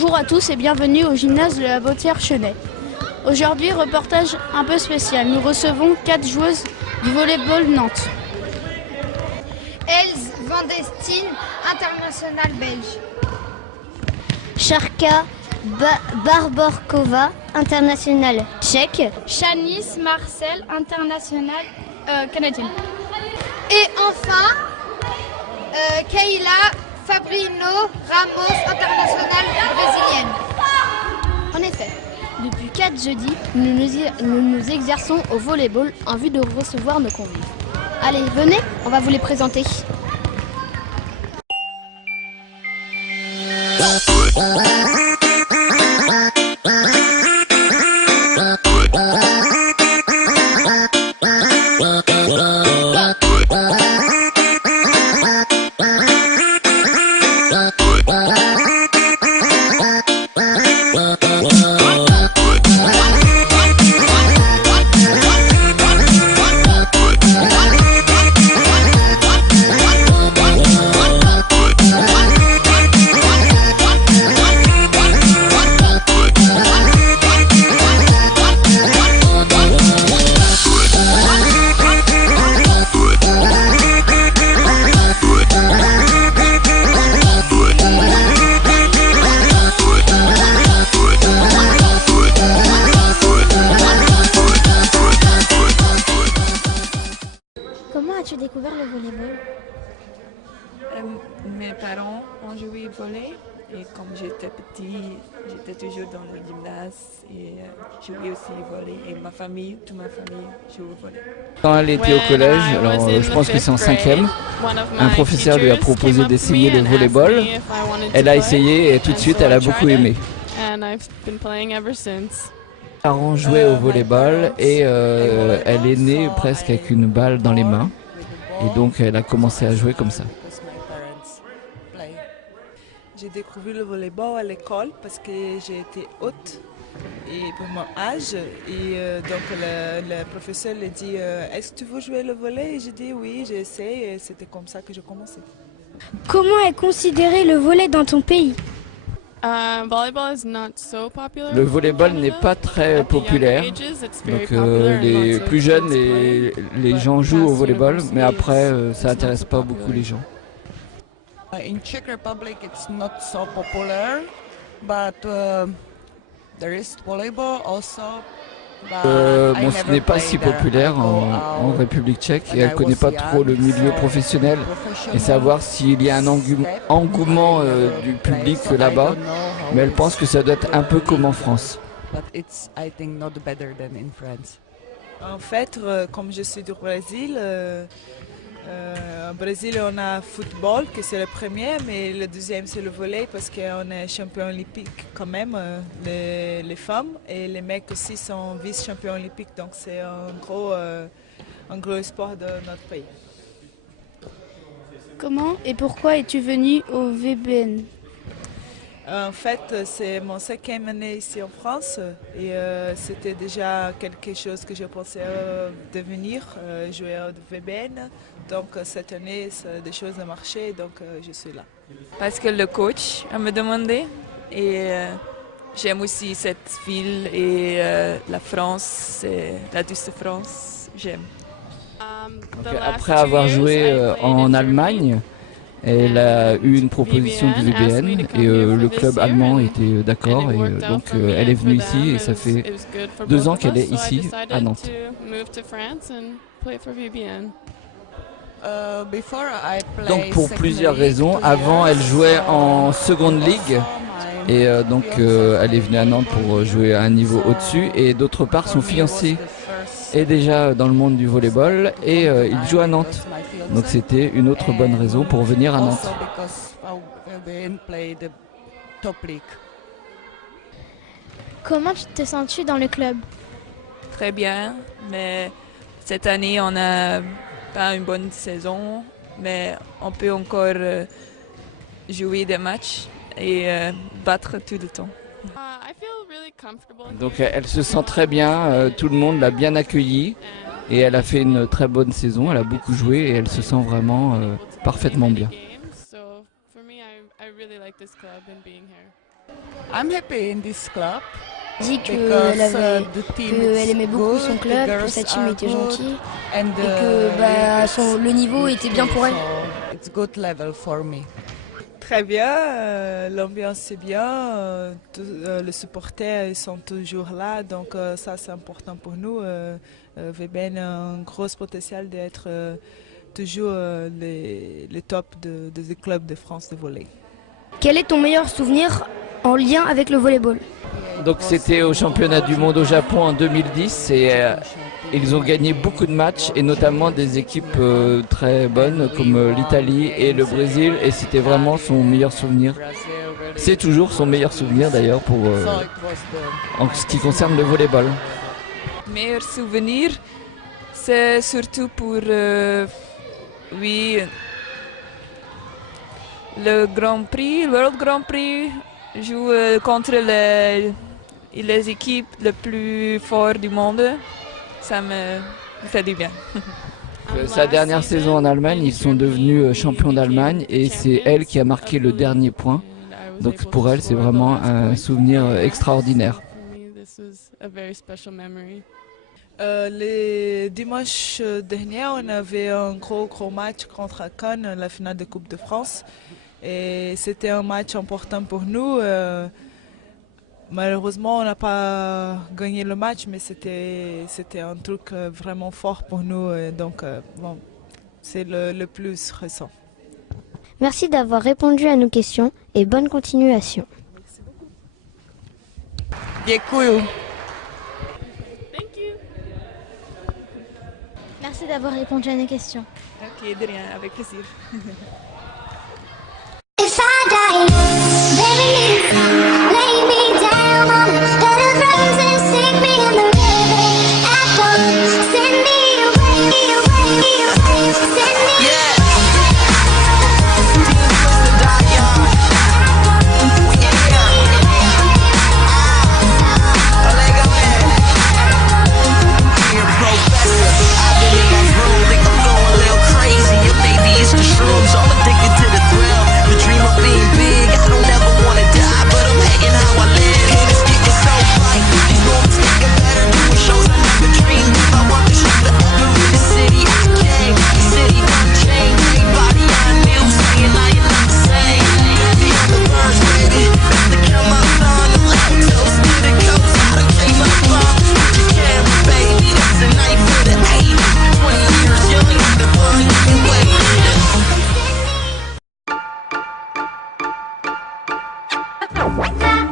Bonjour à tous et bienvenue au gymnase de la Vautière-Chenay. Aujourd'hui, reportage un peu spécial. Nous recevons 4 joueuses du volleyball Nantes. Els Van Destine, internationale belge. Sharka Barborkova, internationale tchèque. Shanice Marcel, internationale canadienne. Et enfin, Keila Fabrino Ramos, internationale brésilienne. En effet, depuis 4 jeudis, nous nous exerçons au volleyball en vue de recevoir nos convives. Allez, venez, on va vous les présenter. Comment as-tu découvert le volleyball? Mes parents ont joué au volley et comme j'étais petit, j'étais toujours dans le gymnase et jouais aussi au volley. Et toute ma famille joue au volley. Quand elle était au collège, alors je pense que c'est en 5e, un professeur lui a proposé d'essayer le volleyball. Elle a essayé et tout de suite elle a beaucoup aimé. Mes parents jouaient au volleyball et elle est née presque avec une balle dans les mains. Et donc elle a commencé à jouer comme ça. J'ai découvert le volleyball à l'école parce que j'ai été haute et pour mon âge. Et donc le professeur a dit est-ce que tu veux jouer le volley? Et j'ai dit oui, j'essaie et c'était comme ça que j'ai commencé. Comment est considéré le volley dans ton pays? Le volleyball n'est pas très populaire, donc les plus jeunes, les gens jouent au volleyball, mais après ça n'intéresse pas beaucoup les gens. In Czech Republic it's not so popular, but there is volleyball also. Bon, ce n'est pas si populaire en République tchèque et elle ne connaît pas trop le milieu professionnel et savoir s'il y a un engouement du public là-bas, mais elle pense que ça doit être un peu comme en France. En fait, comme je suis du Brésil, au Brésil on a football, que c'est le premier, mais le deuxième c'est le volley parce qu'on est champion olympique quand même, les femmes, et les mecs aussi sont vice-champions olympiques, donc c'est un gros sport de notre pays. Comment et pourquoi es-tu venu au VBN? En fait, c'est mon 5e année ici en France et c'était déjà quelque chose que je pensais devenir, jouer au VBN. Donc cette année, des choses ont marché, donc je suis là. Parce que le coach me demandé et j'aime aussi cette ville et la France, la douce France, j'aime. Après avoir joué en Allemagne, elle a eu une proposition du VBN et le club allemand était d'accord et donc elle est venue ici et ça fait 2 ans qu'elle est ici à Nantes. Donc pour plusieurs raisons, avant elle jouait en seconde ligue et donc elle est venue à Nantes pour jouer à un niveau au-dessus et d'autre part son fiancé est déjà dans le monde du volleyball et il joue à Nantes. Donc c'était une autre bonne raison pour venir à Nantes. Comment tu te sens-tu dans le club? Très bien, mais cette année on n'a pas une bonne saison, mais on peut encore jouer des matchs et battre tout le temps. Donc elle se sent très bien, tout le monde l'a bien accueillie et elle a fait une très bonne saison, elle a beaucoup joué et elle se sent vraiment parfaitement bien. I'm happy in this club. Dit Because, qu'elle aimait beaucoup son club, que sa team était gentille et que le niveau était bien pour elle. It's good level for me. Très bien, l'ambiance c'est bien, les supporters ils sont toujours là, donc ça c'est important pour nous. Veben a un gros potentiel d'être toujours les top des clubs de France de volley. Quel est ton meilleur souvenir en lien avec le volleyball? Donc c'était au championnat du monde au Japon en 2010 et ils ont gagné beaucoup de matchs et notamment des équipes très bonnes comme l'Italie et le Brésil et c'était vraiment son meilleur souvenir. C'est toujours son meilleur souvenir d'ailleurs pour en ce qui concerne le volleyball. Meilleur souvenir, c'est surtout pour oui, le Grand Prix, World Grand Prix, joue contre les équipes les plus fortes du monde. Ça me fait du bien. Sa dernière saison en Allemagne, ils sont devenus champions d'Allemagne et c'est elle qui a marqué le dernier point. Donc pour elle, c'est vraiment un souvenir extraordinaire. Les dimanches derniers, on avait un gros match contre Cannes, la finale de Coupe de France. Et c'était un match important pour nous. Malheureusement, on n'a pas gagné le match, mais c'était un truc vraiment fort pour nous. Donc, bon, c'est le plus récent. Merci d'avoir répondu à nos questions et bonne continuation. Děkuju. Merci d'avoir répondu à nos questions. Ok, de rien, avec plaisir. If I die, baby, lay me down on the bed of roses, sink me in the river at dawn, send me away, send me away. Bye.